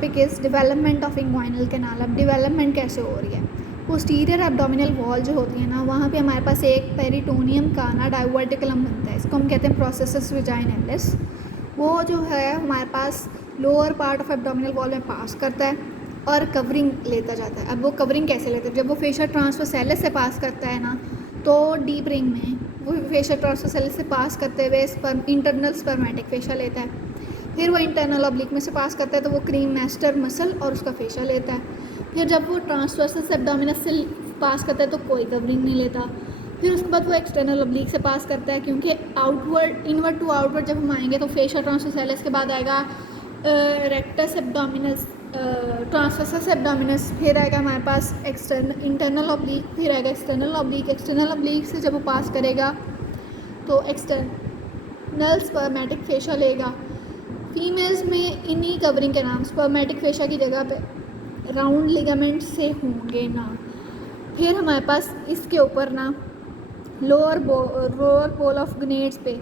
Topic is development of inguinal canal. अब development कैसे हो रही है? पोस्टीरियर एब्डोमिनल वॉल जो होती है ना, वहाँ पे हमारे पास एक पेरिटोनियम का ना डाइवर्टिकुलम बनता है, इसको हम कहते हैं प्रोसेस वेजाइनलिस। वो जो है हमारे पास lower part of abdominal wall में पास करता है और कवरिंग लेता जाता है। अब वो कवरिंग कैसे लेता है? जब वो फेशियल ट्रांसवर्सैलिस से पास करता है ना, तो डीप रिंग में वो फेशियल ट्रांसवर्सैलिस से पास करते हुए इंटरनल स्पर्मेटिक फेशिया लेता है। फिर वो इंटरनल ऑब्लिक में से पास करता है तो वो क्रीम मैस्टर मसल और उसका फेशिया लेता है। फिर जब वो ट्रांसवर्सल एब्डोमिनस से पास करता है तो कोई कवरिंग नहीं लेता। फिर उसके बाद वो एक्सटर्नल ऑब्लिक से पास करता है, क्योंकि आउटवर्ड इनवर्ड टू आउटवर्ड जब हम आएंगे तो फेशियल ट्रांसवर्सैलिस के बाद आएगा रेक्टस एब्डोमिनस, ट्रांसवर्सस एब्डोमिनस, फिर आएगा हमारे पास इंटरनल ऑब्लिक, फिर आएगा एक्सटर्नल ऑब्लिक। एक्सटर्नल ऑब्लिक से जब वो पास करेगा तो एक्सटर्नल स्पर्मेटिक फेशिया लेगा। फीमेल्स में इन्हीं कवरिंग के नाम स्पर्मेटिक फेशिया की जगह पे राउंड लिगामेंट से होंगे ना। फिर हमारे पास इसके ऊपर ना लोअर पोल ऑफ गनेड्स पे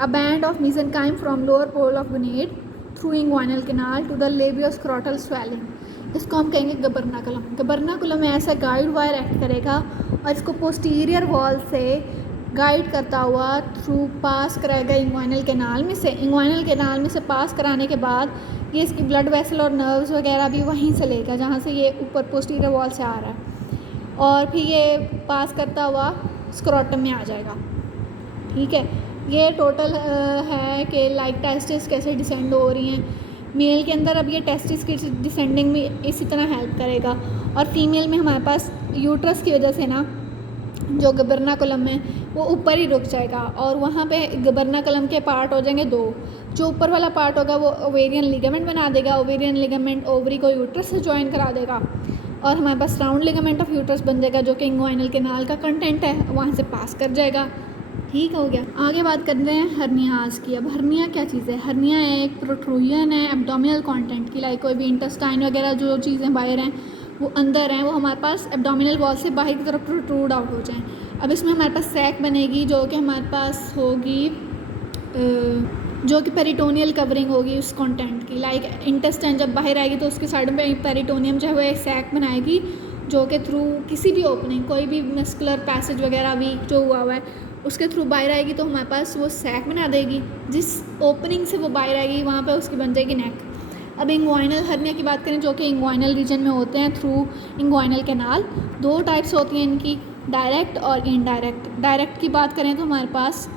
a band of mesenchyme from lower pole of gonad through inguinal canal to the labioscrotal swelling, इसको हम कहेंगे गबर्नाकुलम। गबर्नाकुलम में ऐसा गाइड वायर एक्ट करेगा और इसको पोस्टीरियर वॉल से गाइड करता हुआ थ्रू पास कराएगा इंग्वाइनल कैनाल में से। इंग्वाइनल कैनाल में से पास कराने के बाद ये इसकी ब्लड वेसल और नर्व्स वगैरह भी वहीं से लेगा जहाँ से ये ऊपर पोस्टीरियर वॉल से आ रहा है, और फिर ये पास करता हुआ स्क्रोटम में आ जाएगा। ठीक है, ये टोटल है कि लाइक टेस्टिस कैसे डिसेंड हो रही हैं। मेल के अंदर अब ये टेस्टिस की डिसेंडिंग में इसी तरह हेल्प करेगा, और फीमेल में हमारे पास यूट्रस की वजह से ना जो गबर्नाकुलम में वो ऊपर ही रुक जाएगा, और वहाँ पे गबर्नाकुलम के पार्ट हो जाएंगे दो। जो ऊपर वाला पार्ट होगा वो ओवेरियन लिगामेंट बना देगा, ओवेरियन लिगामेंट ओवरी को यूट्रस से ज्वाइन करा देगा, और हमारे पास राउंड लिगामेंट ऑफ यूट्रस बन जाएगा जो कि इंग्वाइनल कैनाल का कंटेंट है, वहाँ से पास कर जाएगा। ठीक हो गया। आगे बात करते हैं हर्नियाज की। अब हर्निया क्या चीज़ है? हर्निया एक प्रोट्रूजन है एब्डोमिनल कंटेंट की, लाइक कोई भी इंटेस्टाइन वगैरह जो चीज़ें बाहर हैं वो अंदर हैं, वो हमारे पास एब्डोमिनल वॉल से बाहर की तरफ प्रोट्रूड आउट हो जाएं। अब इसमें हमारे पास सैक बनेगी जो कि हमारे पास होगी जो कि पेरिटोनियल कवरिंग होगी उस कंटेंट की। लाइक इंटेस्टाइन जब बाहर आएगी तो उसके साइड में पेरिटोनियम जो है वो एक सैक बनाएगी जो कि थ्रू किसी भी ओपनिंग, कोई भी मस्कुलर पैसेज वगैरह वीक जो हुआ है उसके थ्रू बाहर आएगी तो हमारे पास वो सैक बना देगी। जिस ओपनिंग से वो बाहर आएगी वहाँ पे उसकी बन जाएगी नेक। अब इंग्वाइनल हर्निया की बात करें जो कि इंग्वाइनल रीजन में होते हैं थ्रू इंग्वाइनल कैनाल, दो टाइप्स होती हैं इनकी, डायरेक्ट और इनडायरेक्ट। डायरेक्ट की बात करें तो हमारे पास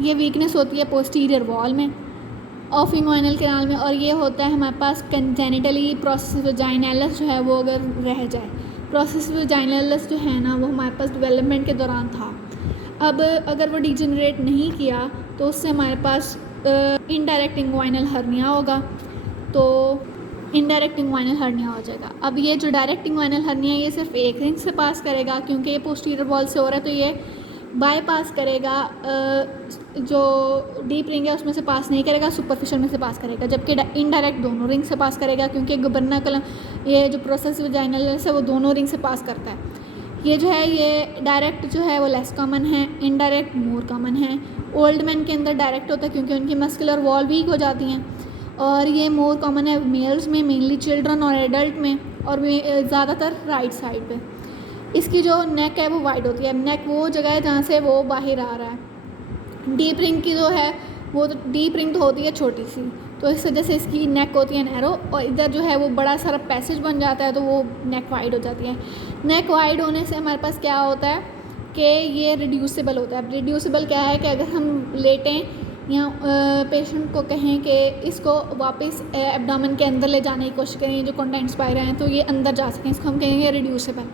ये वीकनेस होती है पोस्टीरियर वॉल में ऑफ इंग्वाइनल कैनाल में, और ये होता है हमारे पास कंजेनिटली प्रोसेस वेजाइनलिस जो है वो अगर रह जाए। प्रोसेस वेजाइनलिस जो है ना वो हमारे पास डेवलपमेंट के दौरान था। अब अगर वो डिजेनरेट नहीं किया तो उससे हमारे पास इनडायरेक्ट इंग्वाइनल हर्निया होगा, तो इनडायरेक्ट इंग्वाइनल हर्निया हो जाएगा। अब ये जो डायरेक्ट इंग्वाइनल हर्निया ये सिर्फ एक रिंग से पास करेगा, क्योंकि ये पोस्टीरियर वॉल से हो रहा है तो ये बाईपास करेगा, जो डीप रिंग है उसमें से पास नहीं करेगा, सुपरफिशियल में से पास करेगा। जबकि इनडायरेक्ट दोनों रिंग से पास करेगा, क्योंकि गबर्नाकुलम ये जो प्रोसेस वेजाइनलिस है वो दोनों रिंग से पास करता है। ये जो है ये डायरेक्ट जो है वो लेस कॉमन है, इनडायरेक्ट मोर कॉमन है। ओल्ड मैन के अंदर डायरेक्ट होता है क्योंकि उनकी मस्कुलर वॉल वीक हो जाती हैं, और ये मोर कॉमन है मेल्स में, मेनली चिल्ड्रन और एडल्ट में, और ज़्यादातर राइट साइड पे। इसकी जो नेक है वो वाइड होती है। नेक वो जगह है जहाँ से वो बाहर आ रहा है। डीप रिंग की जो है वो तो डीप रिंग तो होती है छोटी सी, तो इस वजह से इसकी नेक होती है नैरो, और इधर जो है वो बड़ा सारा पैसेज बन जाता है तो वो नेक वाइड हो जाती है। नेक वाइड होने से हमारे पास क्या होता है कि ये रिड्यूसिबल होता है। अब रिड्यूसिबल क्या है कि अगर हम लेटें या पेशेंट को कहें कि इसको वापस एब्डोमेन के अंदर ले जाने की कोशिश करें, जो कंटेंट्स बाहर हैं तो ये अंदर जा सकें, इसको हम कहेंगे रिड्यूसिबल।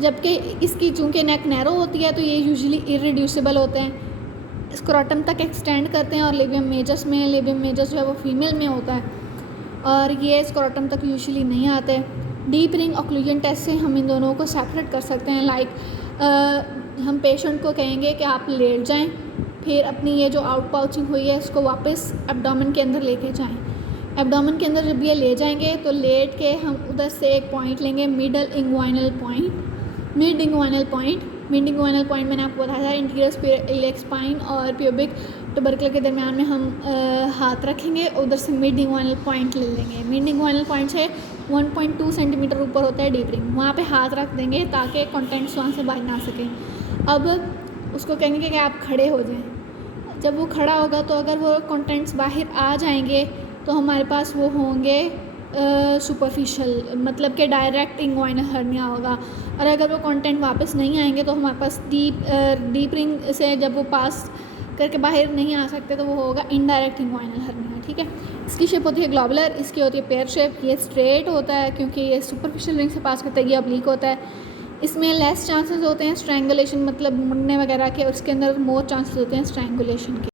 जबकि इसकी चूँकि नेक नैरो होती है तो ये यूजुअली इरिड्यूसिबल होते हैं, स्क्रोटम तक एक्सटेंड करते हैं, और लेबियम मेजस में, लेबियम मेजस जो है वो फीमेल में होता है और ये स्क्रोटम तक यूजुअली नहीं आते। डीप रिंग ऑक्लूजन टेस्ट से हम इन दोनों को सेपरेट कर सकते हैं। लाइक हम पेशेंट को कहेंगे कि आप लेट जाएं, फिर अपनी ये जो आउट पाउचिंग हुई है इसको वापस एब्डोमेन के अंदर लेके जाएं। एब्डोमेन के अंदर जब ये ले जाएंगे तो लेट के हम उधर से एक पॉइंट लेंगे, mid inguinal point. Mid inguinal point मैंने आपको बताया था इंटीरियर इलियक स्पाइन और प्यूबिक ट्यूबरकल के दरमियान में हम हाथ रखेंगे, उधर से मिड इंग्वाइनल पॉइंट ले लेंगे। मिड इंग्वाइनल पॉइंट से 1.2 सेंटीमीटर ऊपर होता है डीप रिंग, वहाँ पे हाथ रख देंगे ताकि कंटेंट्स वहाँ से बाहर ना सकें। अब उसको कहेंगे कि आप खड़े हो जाएं। जब वो खड़ा होगा तो अगर वो कंटेंट्स बाहर आ जाएंगे तो हमारे पास वो होंगे सुपरफिशियल, मतलब कि डायरेक्ट इंग्वाइनल हर्निया होगा। और अगर वो कंटेंट वापस नहीं आएंगे तो हमारे पास डीप रिंग से जब वो पास करके बाहर नहीं आ सकते तो वो होगा इनडायरेक्ट इंग्वाइनल हर्निया। ठीक है, इसकी शेप होती है ग्लोबुलर, इसकी होती है पेयर शेप। ये स्ट्रेट होता है क्योंकि ये सुपरफिशियल रिंग से पास करता है, ये ऑब्लिक होता है। इसमें लेस चांसेस होते हैं स्ट्रैंगुलेशन, मतलब मुड़ने वगैरह के, और उसके अंदर मोर चांसेस होते हैं स्ट्रैंगुलेशन के।